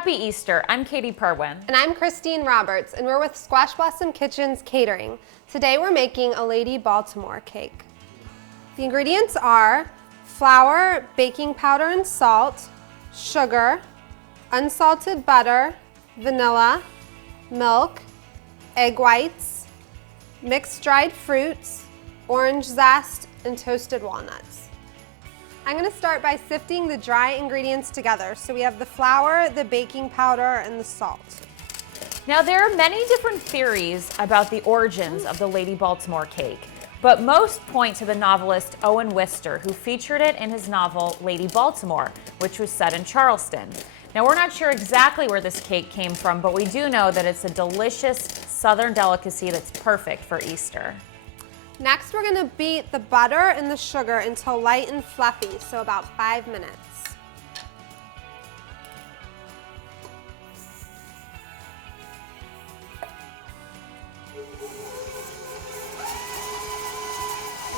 Happy Easter. I'm Katie Perwin. And I'm Christine Roberts, and we're with Squash Blossom Kitchen's Catering. Today we're making a Lady Baltimore cake. The ingredients are flour, baking powder and salt, sugar, unsalted butter, vanilla, milk, egg whites, mixed dried fruits, orange zest, and toasted walnuts. I'm going to start by sifting the dry ingredients together. So we have the flour, the baking powder, and the salt. Now there are many different theories about the origins of the Lady Baltimore cake, but most point to the novelist Owen Wister, who featured it in his novel Lady Baltimore, which was set in Charleston. Now we're not sure exactly where this cake came from, but we do know that it's a delicious southern delicacy that's perfect for Easter. Next, we're gonna beat the butter and the sugar until light and fluffy, so about 5 minutes.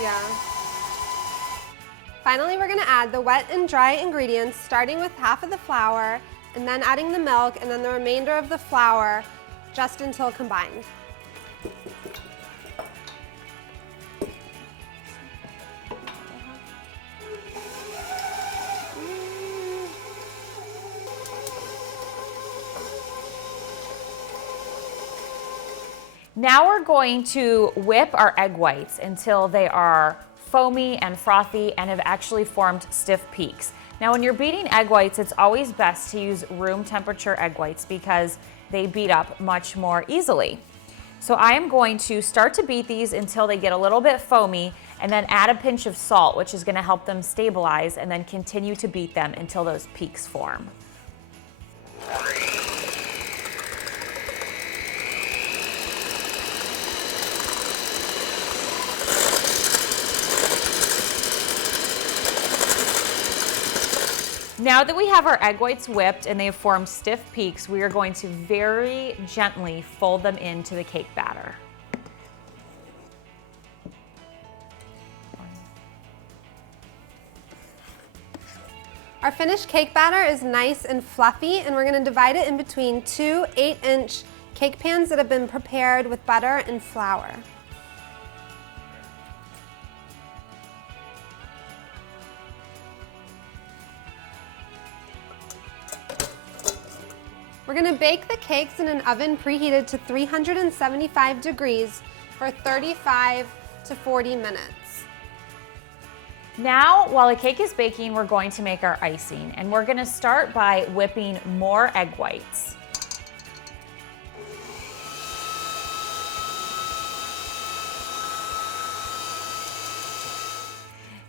Yeah. Finally, we're gonna add the wet and dry ingredients, starting with half of the flour, and then adding the milk, and then the remainder of the flour, just until combined. Now we're going to whip our egg whites until they are foamy and frothy and have actually formed stiff peaks. Now when you're beating egg whites, it's always best to use room temperature egg whites because they beat up much more easily. So I am going to start to beat these until they get a little bit foamy and then add a pinch of salt, which is going to help them stabilize, and then continue to beat them until those peaks form. Now that we have our egg whites whipped and they have formed stiff peaks, we are going to very gently fold them into the cake batter. Our finished cake batter is nice and fluffy, and we're gonna divide it in between two 8-inch cake pans that have been prepared with butter and flour. We're gonna bake the cakes in an oven preheated to 375 degrees for 35 to 40 minutes. Now, while the cake is baking, we're going to make our icing, and we're gonna start by whipping more egg whites.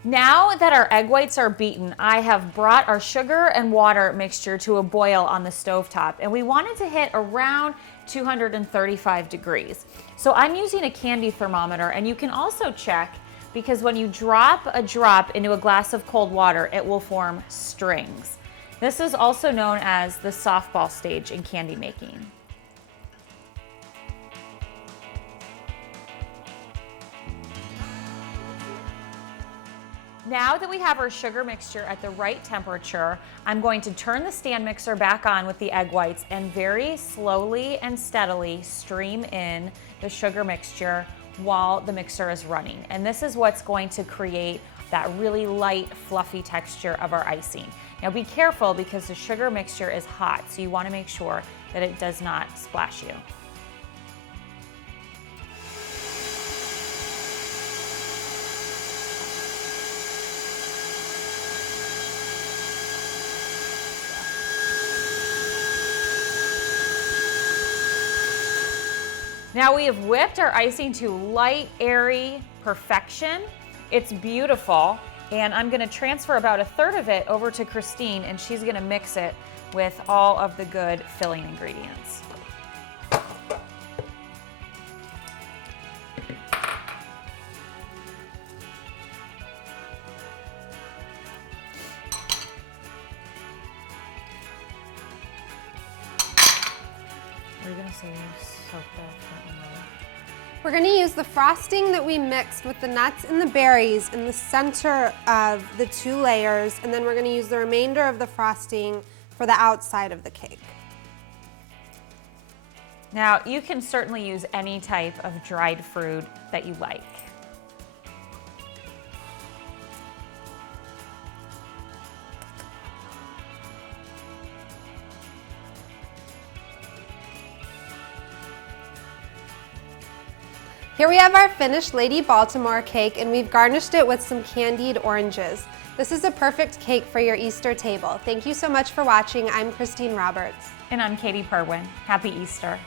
Now that our egg whites are beaten, I have brought our sugar and water mixture to a boil on the stovetop, and we want it to hit around 235 degrees. So I'm using a candy thermometer, and you can also check because when you drop a drop into a glass of cold water, it will form strings. This is also known as the softball stage in candy making. Now that we have our sugar mixture at the right temperature, I'm going to turn the stand mixer back on with the egg whites and very slowly and steadily stream in the sugar mixture while the mixer is running. And this is what's going to create that really light, fluffy texture of our icing. Now be careful because the sugar mixture is hot, so you want to make sure that it does not splash you. Now we have whipped our icing to light, airy perfection. It's beautiful, and I'm gonna transfer about a third of it over to Christine, and she's gonna mix it with all of the good filling ingredients. What are you gonna say? Soak that front and right? We're gonna use the frosting that we mixed with the nuts and the berries in the center of the two layers, and then we're gonna use the remainder of the frosting for the outside of the cake. Now, you can certainly use any type of dried fruit that you like. Here we have our finished Lady Baltimore cake, and we've garnished it with some candied oranges. This is a perfect cake for your Easter table. Thank you so much for watching. I'm Christine Roberts. And I'm Katie Perwin. Happy Easter.